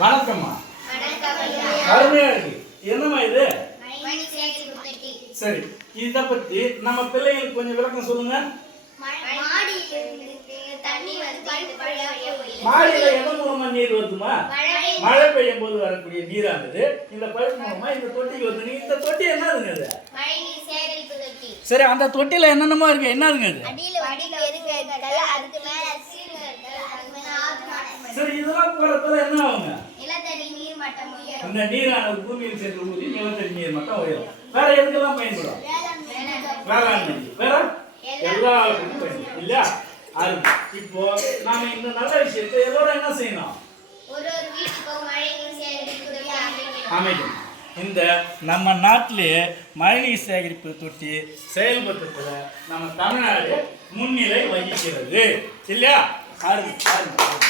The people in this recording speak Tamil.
வணக்கம்மா. அருமையா இருக்கு என்னம்மா இது? சரி இத பத்தி நம்ம பிள்ளைங்களுக்கு கொஞ்சம் விளக்கம் சொல்லுங்க. மாடியில எதன் மூலமா நீர் வருதுமா மழை பெய்யும். போது வரக்கூடிய நீரானது. இந்த பைப் மூலமா இந்த தொட்டிக்கு வருது. இந்த தொட்டி என்னதுங்க இது? சரி அந்த தொட்டில என்னென்னமோ இருக்கு. என்னதுங்க இது? சரி இதெல்லாம் போறதுல என்ன ஆகுங்க? இந்த நீரானது பூமியில் சென்று ஊறி நிலத்தடி நீர் மட்டும் உயரும். வேற எதுக்கெல்லாம் பயன்படும்? வேளாண்மை வேற? எல்லாருக்கும் பயன்படும். இல்லையா? அது இப்போ நாம இந்த நல்ல விஷயத்தை எல்லோரும் என்ன செய்யணும்? அமைக்கணும். இந்த நம்ம நாட்டிலே மழைநீர் சேகரிப்பு தொட்டி செயல்படுத்துறதுல நம்ம தமிழ்நாடு முன்னிலை வகிக்கிறது. இல்லையா? பாருங்க பாருங்க